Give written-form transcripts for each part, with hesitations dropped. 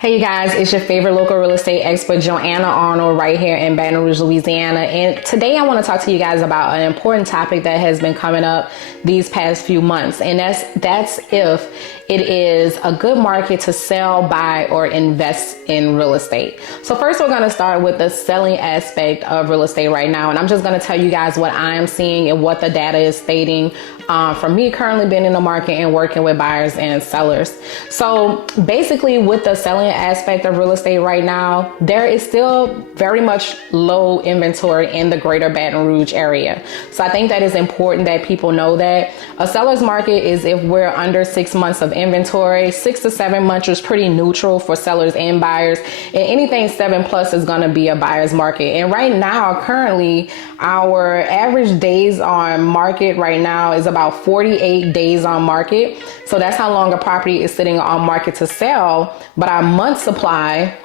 Hey you guys, it's your favorite local real estate expert, Joanna Arnold, right here in Baton Rouge, Louisiana. And today I want to talk to you guys about an important topic that has been coming up these past few months. And that's if it is a good market to sell, buy, or invest in real estate. So first we're going to start with the selling aspect of real estate right now. And I'm just going to tell you guys what I am seeing and what the data is stating from me currently being in the market and working with buyers and sellers. So basically with the selling aspect of real estate right now, there is still very much low inventory in the greater Baton Rouge area. So I think that is important that people know that a seller's market is if we're under 6 months of inventory. 6 to 7 months is pretty neutral for sellers and buyers, and anything 7+ is going to be a buyer's market. And right now, currently, our average days on market right now is about 48 days on market. So that's how long a property is sitting on market to sell. But our month supply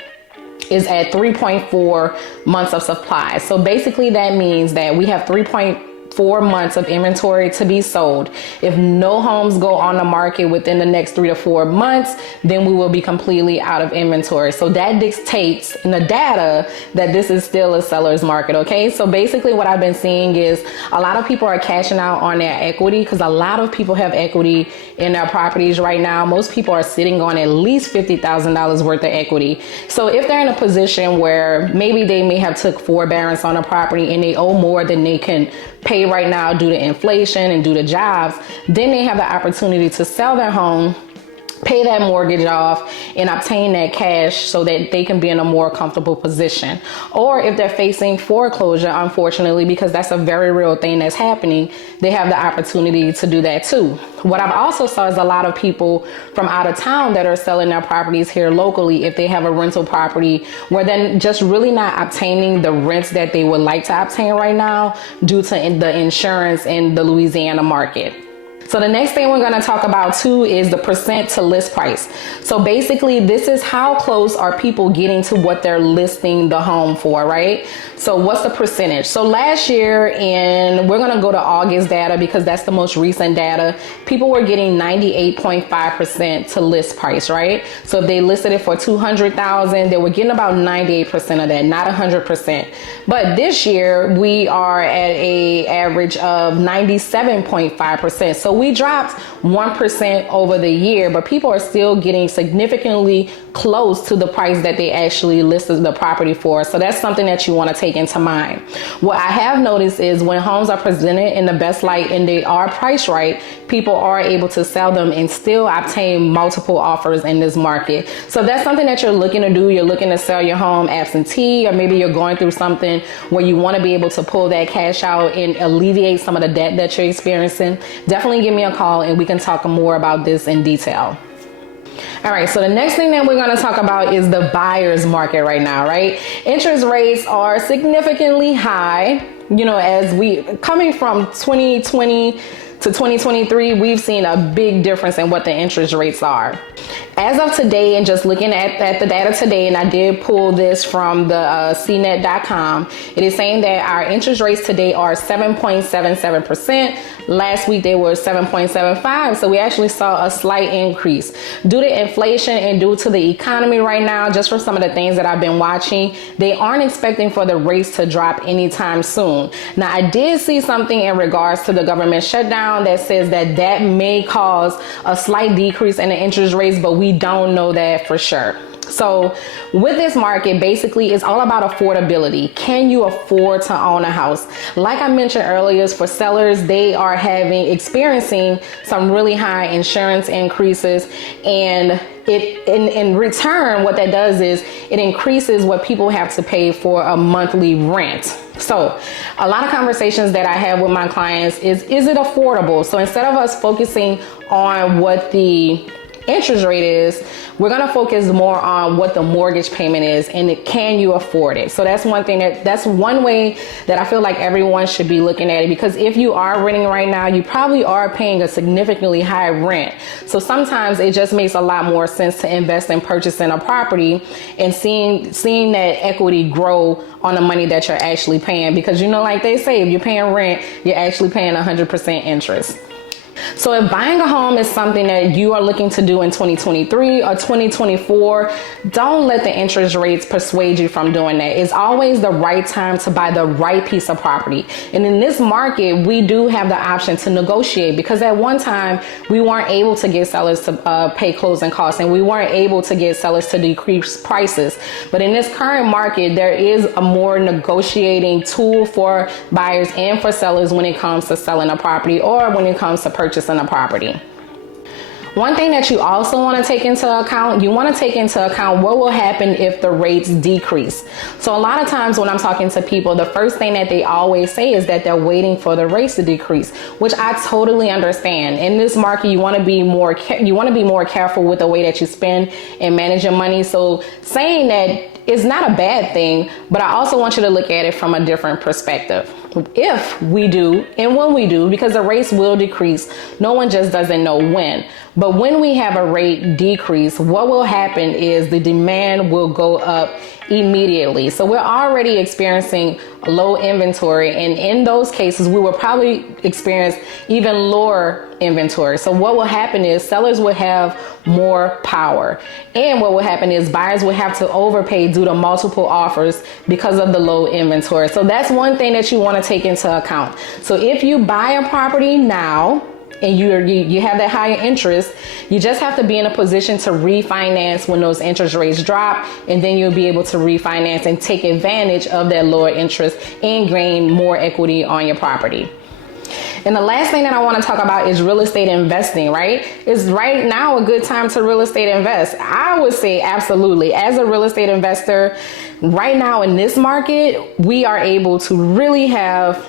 is at 3.4 months of supply. So basically that means that we have 3.4 months of inventory to be sold. If no homes go on the market within the next 3 to 4 months, then we will be completely out of inventory. So that dictates in the data that this is still a seller's market. Okay. So basically what I've been seeing is a lot of people are cashing out on their equity because a lot of people have equity in their properties right now. Most people are sitting on at least $50,000 worth of equity. So if they're in a position where maybe they may have took forbearance on a property and they owe more than they can pay right now due to inflation and due to jobs, then they have the opportunity to sell their home, pay that mortgage off, and obtain that cash so that they can be in a more comfortable position. Or if they're facing foreclosure, unfortunately, because that's a very real thing that's happening, they have the opportunity to do that too. What I've also saw is a lot of people from out of town that are selling their properties here locally if they have a rental property where they're just really not obtaining the rents that they would like to obtain right now due to the insurance in the Louisiana market. So the next thing we're going to talk about too is the percent to list price. So basically this is how close are people getting to what they're listing the home for, right? So what's the percentage? So last year, and we're going to go to August data because that's the most recent data, people were getting 98.5% to list price, right? So if they listed it for $200,000, they were getting about 98% of that, not 100%. But this year we are at a average of 97.5%. So we dropped 1% over the year, but people are still getting significantly close to the price that they actually listed the property for. So that's something that you want to take into mind. What I have noticed is when homes are presented in the best light and they are priced right, people are able to sell them and still obtain multiple offers in this market. So if that's something that you're looking to do, you're looking to sell your home absentee, or maybe you're going through something where you want to be able to pull that cash out and alleviate some of the debt that you're experiencing, definitely give me a call and we can talk more about this in detail. All right, so the next thing that we're going to talk about is the buyer's market right now, right? Interest rates are significantly high. You know, as we coming from 2020 to 2023, we've seen a big difference in what the interest rates are. As of today, and just looking at the data today, and I did pull this from the cnet.com, it is saying that our interest rates today are 7.77%. Last week they were 7.75%, so we actually saw a slight increase. Due to inflation and due to the economy right now, just for some of the things that I've been watching, they aren't expecting for the rates to drop anytime soon. Now, I did see something in regards to the government shutdown that says that may cause a slight decrease in the interest rates, but we don't know that for sure. So with this market, basically, it's all about affordability. Can you afford to own a house? Like I mentioned earlier, for sellers, they are experiencing some really high insurance increases, and in return, what that does is it increases what people have to pay for a monthly rent. So a lot of conversations that I have with my clients is it affordable? So instead of us focusing on what the interest rate is, we're going to focus more on what the mortgage payment is and can you afford it. So that's one thing that's one way that I feel like everyone should be looking at it, because if you are renting right now, you probably are paying a significantly high rent. So sometimes it just makes a lot more sense to invest in purchasing a property and seeing that equity grow on the money that you're actually paying, because, you know, like they say, if you're paying rent, you're actually paying 100% interest. So if buying a home is something that you are looking to do in 2023 or 2024, don't let the interest rates persuade you from doing that. It's always the right time to buy the right piece of property. And in this market, we do have the option to negotiate, because at one time we weren't able to get sellers to pay closing costs, and we weren't able to get sellers to decrease prices. But in this current market, there is a more negotiating tool for buyers and for sellers when it comes to selling a property or when it comes to purchasing a property. One thing that you also want to take into account, you want to take into account what will happen if the rates decrease. So a lot of times when I'm talking to people, the first thing that they always say is that they're waiting for the rates to decrease, which I totally understand. In this market, you want to be more careful with the way that you spend and manage your money. So saying that is not a bad thing, but I also want you to look at it from a different perspective. If we do, and when we do, because the rates will decrease, no one just doesn't know when. But when we have a rate decrease, what will happen is the demand will go up immediately. So we're already experiencing low inventory, and in those cases we will probably experience even lower inventory. So what will happen is sellers will have more power, and what will happen is buyers will have to overpay due to multiple offers because of the low inventory. So that's one thing that you want to take into account. So if you buy a property now and you have that higher interest, you just have to be in a position to refinance when those interest rates drop, and then you'll be able to refinance and take advantage of that lower interest and gain more equity on your property. And the last thing that I want to talk about is real estate investing, right? Is right now a good time to real estate invest? I would say absolutely. As a real estate investor, right now in this market, we are able to really have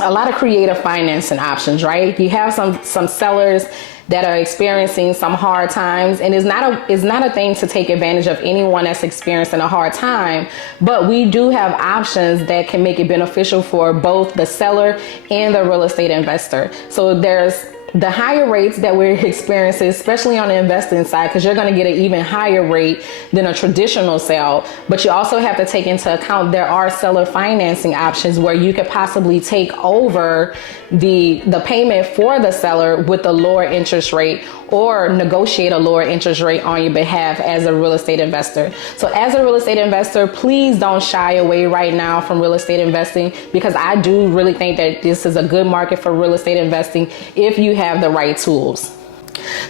a lot of creative financing options, right? You have some sellers that are experiencing some hard times, and it's not a thing to take advantage of anyone that's experiencing a hard time, but we do have options that can make it beneficial for both the seller and the real estate investor. So there's the higher rates that we're experiencing, especially on the investing side, because you're going to get an even higher rate than a traditional sale. But you also have to take into account there are seller financing options where you could possibly take over the payment for the seller with a lower interest rate, or negotiate a lower interest rate on your behalf as a real estate investor. So as a real estate investor, please don't shy away right now from real estate investing, because I do really think that this is a good market for real estate investing if you have the right tools.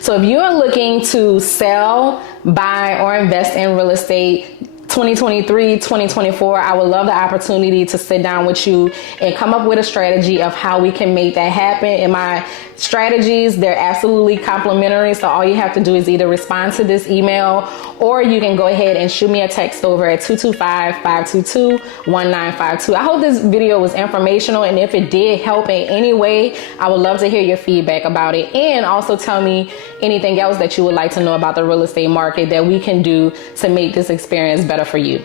So if you are looking to sell, buy, or invest in real estate 2023, 2024, I would love the opportunity to sit down with you and come up with a strategy of how we can make that happen. And my strategies, they're absolutely complimentary. So all you have to do is either respond to this email, or you can go ahead and shoot me a text over at 225-522-1952. I hope this video was informational, and if it did help in any way, I would love to hear your feedback about it. And also tell me anything else that you would like to know about the real estate market that we can do to make this experience better for you.